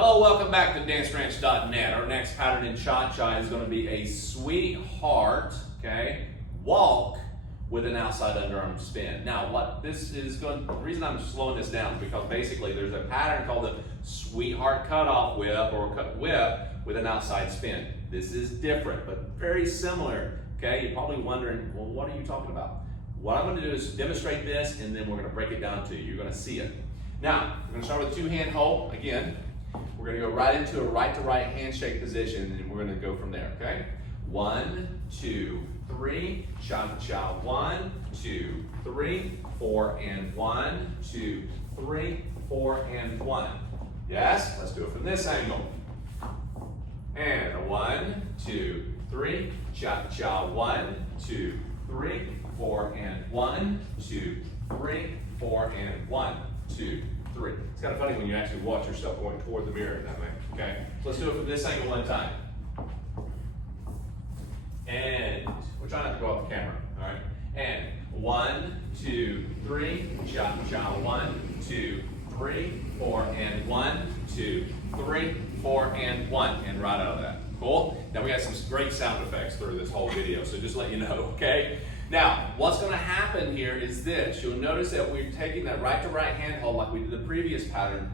Hello, welcome back to danceranch.net. Our next pattern in cha-cha is going to be a sweetheart, okay, walk with an outside underarm spin. Now, the reason I'm slowing this down is because basically there's a pattern called the sweetheart cutoff whip or whip with an outside spin. This is different, but very similar, okay? You're probably wondering, well, what are you talking about? What I'm going to do is demonstrate this, and then we're going to break it down to you. You're going to see it. Now, we're going to start with a two-hand hold again. We're going to go right into a right-to-right handshake position, and we're going to go from there, okay? 1, 2, 3, cha-cha. 1, 2, 3, 4, and 1, 2, 3, 4, and 1. Yes? Let's do it from this angle. And 1, 2, 3, cha-cha. 1, 2, 3, 4, and 1, 2, 3, 4, and 1, 2, 3. It's kind of funny when you actually watch yourself going toward the mirror that way. Okay? So let's do it from this angle one time. And we're trying not to go off the camera. All right? And 1, 2, 3, cha-cha. 1, 2, 3, 4, and 1, 2, 3, 4, and 1. And right out of that. Cool? Now we got some great sound effects through this whole video, so just let you know, okay? Now, what's going to happen here is this. You'll notice that we're taking that right-to-right hand hold like we did the previous pattern,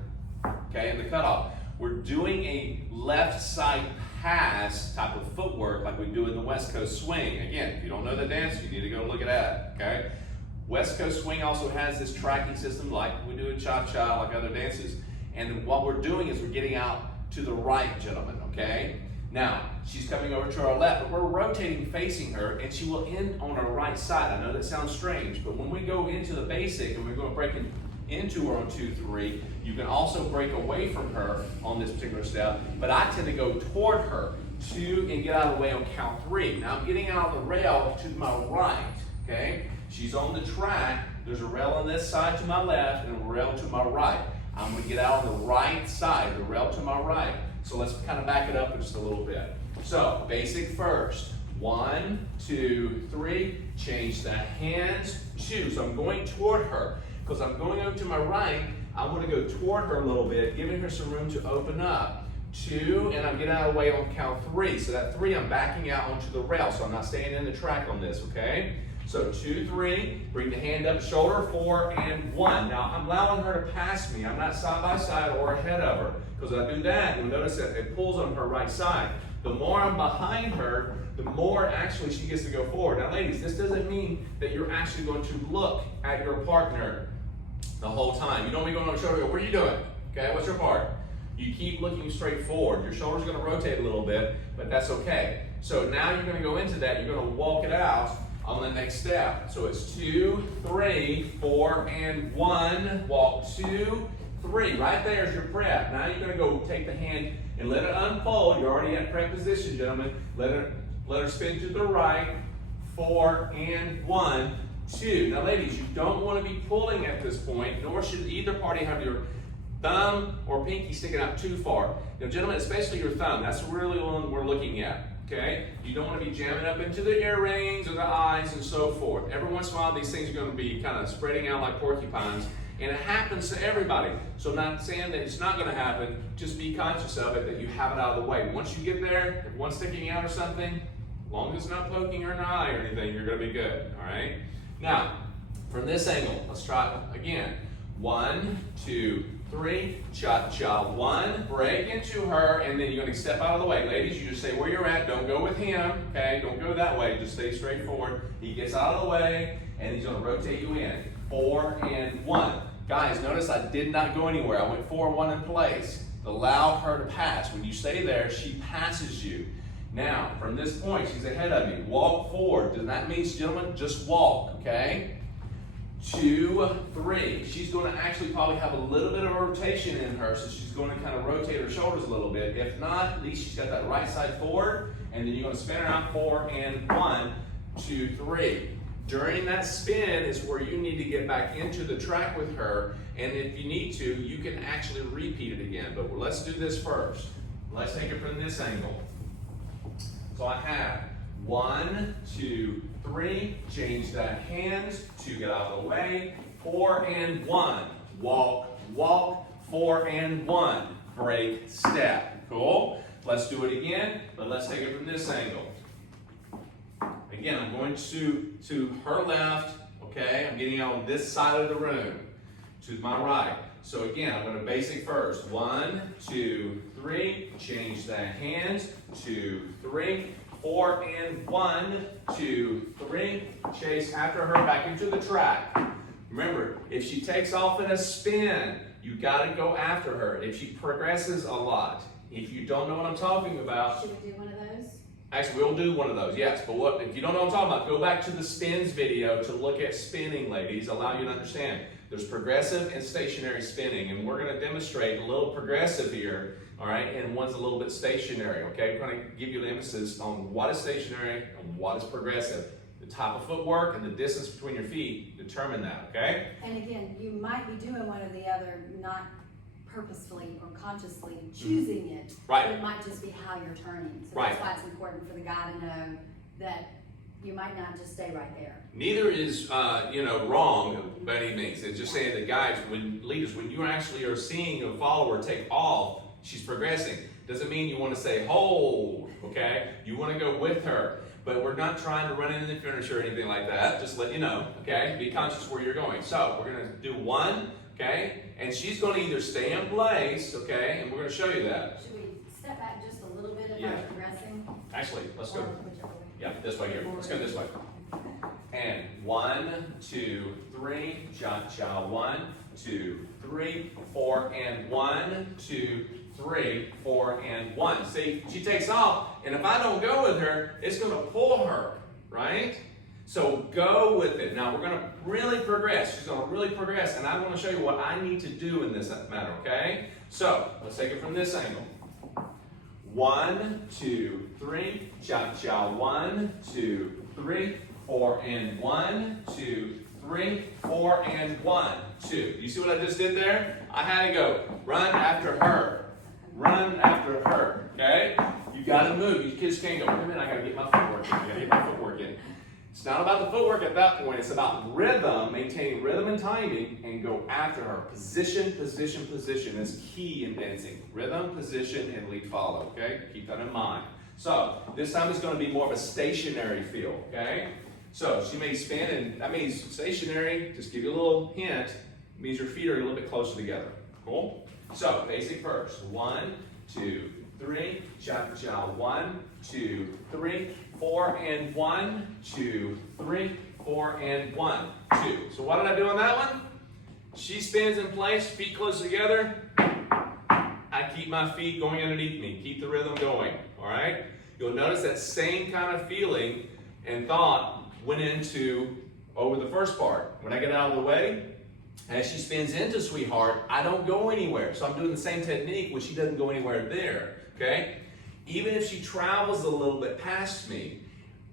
okay, in the cutoff. We're doing a left side pass type of footwork like we do in the West Coast swing. Again, if you don't know the dance, you need to go look at that, okay? West Coast swing also has this tracking system like we do in cha-cha, like other dances. And what we're doing is we're getting out to the right, gentlemen, okay? Now, she's coming over to our left, but we're rotating facing her, and she will end on our right side. I know that sounds strange, but when we go into the basic and we're going to break into her on 2, 3, you can also break away from her on this particular step, but I tend to go toward her and get out of the way on count 3. Now, I'm getting out of the rail to my right, okay? She's on the track. There's a rail on this side to my left and a rail to my right. I'm going to get out on the right side, the rail to my right. So let's kind of back it up just a little bit. So, basic first. 1, 2, 3, change that hands, 2. So I'm going toward her. Because I'm going over to my right, I want to go toward her a little bit, giving her some room to open up. 2, and I'm getting out of the way on count 3. So that 3, I'm backing out onto the rail, so I'm not staying in the track on this, okay? So 2, 3, bring the hand up, shoulder, 4, and 1. Now I'm allowing her to pass me. I'm not side by side or ahead of her. Because when I do that, you'll notice that it pulls on her right side. The more I'm behind her, the more actually she gets to go forward. Now ladies, this doesn't mean that you're actually going to look at your partner the whole time. You don't be going on the shoulder and go, what are you doing? Okay, what's your part? You keep looking straight forward. Your shoulder's going to rotate a little bit, but that's okay. So now you're going to go into that. You're going to walk it out on the next step. So it's 2, 3, 4, and 1. Walk 2, 3. Right there is your prep. Now you're going to go take the hand and let it unfold. You're already at prep position, gentlemen. Let her spin to the right. 4 and 1, 2. Now, ladies, you don't want to be pulling at this point, nor should either party have your thumb or pinky sticking out too far. Now, gentlemen, especially your thumb. That's really the one we're looking at. Okay? You don't want to be jamming up into the earrings or the eyes and so forth. Every once in a while, these things are going to be kind of spreading out like porcupines, and it happens to everybody. So I'm not saying that it's not going to happen. Just be conscious of it, that you have it out of the way. Once you get there, if one's sticking out or something, as long as it's not poking her in the eye or anything, you're going to be good. All right? Now, from this angle, let's try it again. 1, 2, 3, cha-cha. 1, break into her, and then you're going to step out of the way. Ladies, you just stay where you're at. Don't go with him, okay? Don't go that way. Just stay straight forward. He gets out of the way, and he's going to rotate you in. 4 and 1. Guys, notice I did not go anywhere. I went 4 and 1 in place. Allow her to pass. When you stay there, she passes you. Now, from this point, she's ahead of me. Walk forward. That means, gentlemen, just walk, okay? 2, 3. She's going to actually probably have a little bit of a rotation in her, so she's going to kind of rotate her shoulders a little bit. If not, at least she's got that right side forward, and then you're going to spin her out 4 and 1, 2, 3. During that spin is where you need to get back into the track with her, and if you need to, you can actually repeat it again. But let's do this first. Let's take it from this angle. So I have 1, 2, 3, change that hands, 2, get out of the way, 4 and 1, walk, walk, 4 and 1. Break step. Cool? Let's do it again, but let's take it from this angle. Again, I'm going to her left, okay? I'm getting on this side of the room, to my right. So again, I'm going to basic first. 1, 2, 3, change the hands, 2, 3, 4, and 1, 2, 3, chase after her back into the track. Remember, if she takes off in a spin, you got to go after her. If she progresses a lot, if you don't know what I'm talking about. Should we do one of those? Actually, we'll do one of those, yes. But what if you don't know what I'm talking about, go back to the spins video to look at spinning, ladies. Allow you to understand. There's progressive and stationary spinning, and we're going to demonstrate a little progressive here, all right, and one's a little bit stationary, okay? We're going to give you the emphasis on what is stationary and what is progressive. The type of footwork and the distance between your feet determine that, okay? And again, you might be doing one or the other, not purposefully or consciously choosing it, right. But it might just be how you're turning. So right. That's why it's important for the guy to know that you might not just stay right there. Neither is, wrong by any means. It's just saying that guys, leaders, when you actually are seeing a follower take off, she's progressing. Doesn't mean you want to say, hold, okay? You want to go with her. But we're not trying to run into the furniture or anything like that. Just let you know, okay? Be conscious where you're going. So we're going to do 1, okay? And she's going to either stay in place, okay? And we're going to show you that. Should we step back just a little bit if Yeah. I'm progressing? Actually, let's go. Or whichever way? Yeah, this way here. Let's go this way. And 1, 2, 3, cha-cha. 1, 2, 3, 4, and 1, 2, 3, 4, and 1. See, she takes off, and if I don't go with her, it's going to pull her, right? So go with it. Now, we're going to really progress. She's going to really progress, and I want to show you what I need to do in this matter, okay? So, let's take it from this angle. 1, 2, 3, cha-cha. 1, 2, 3, 4, and 1, 2, 3, 4, and 1, 2. You see what I just did there? I had to go run after her. Run after her, okay? You got to move. You just can't go, wait a minute, I got to get my footwork in. I got to get my footwork in. It's not about the footwork at that point. It's about rhythm, maintaining rhythm and timing, and go after her. Position, position, position is key in dancing. Rhythm, position, and lead follow, okay? Keep that in mind. So, this time it's going to be more of a stationary feel, okay? So, she may spin, and that means stationary, just give you a little hint, means your feet are a little bit closer together. Cool? So, basic first. 1, 2, 3, cha-cha. 1, 2, 3, 4, and 1, 2, 3, 4, and 1, 2. So what did I do on that one? She spins in place, feet close together. I keep my feet going underneath me. Keep the rhythm going, all right? You'll notice that same kind of feeling and thought went into over the first part. When I get out of the way, as she spins into Sweetheart, I don't go anywhere. So I'm doing the same technique when she doesn't go anywhere there, okay? Even if she travels a little bit past me,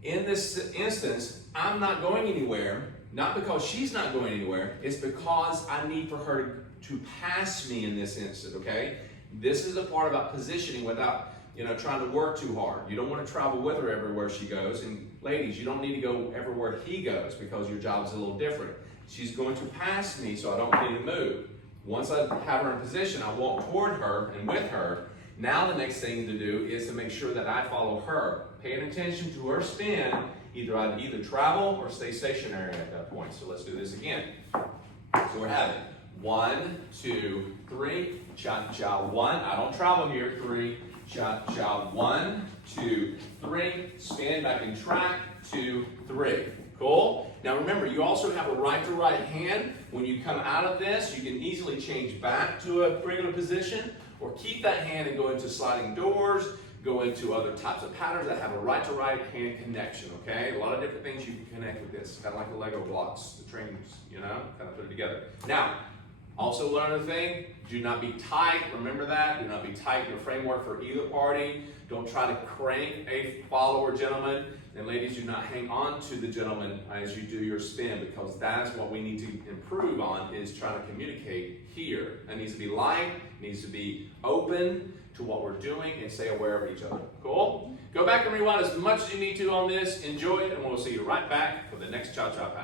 in this instance, I'm not going anywhere, not because she's not going anywhere, it's because I need for her to pass me in this instant, okay? This is the part about positioning without, trying to work too hard. You don't want to travel with her everywhere she goes. And ladies, you don't need to go everywhere he goes because your job is a little different. She's going to pass me, so I don't need to move. Once I have her in position, I walk toward her and with her. Now the next thing to do is to make sure that I follow her. Paying attention to her spin, either travel or stay stationary at that point. So let's do this again. So we're having 1, 2, 3, cha-cha. 1, I don't travel here. 3, cha-cha. 1, 2, 3, spin back in track. 2, 3. Cool? Now remember, you also have a right to right hand. When you come out of this, you can easily change back to a regular position or keep that hand and go into sliding doors, go into other types of patterns that have a right to right hand connection, okay? A lot of different things you can connect with this, kind of like the Lego blocks, the trains, kind of put it together. Now, also learn another thing, do not be tight, remember that, do not be tight in your framework for either party. Don't try to crank a follower, gentlemen. And ladies, do not hang on to the gentleman as you do your spin, because that's what we need to improve on, is trying to communicate here. It needs to be light, it needs to be open to what we're doing, and stay aware of each other. Cool? Go back and rewind as much as you need to on this. Enjoy it, and we'll see you right back for the next cha-cha pattern.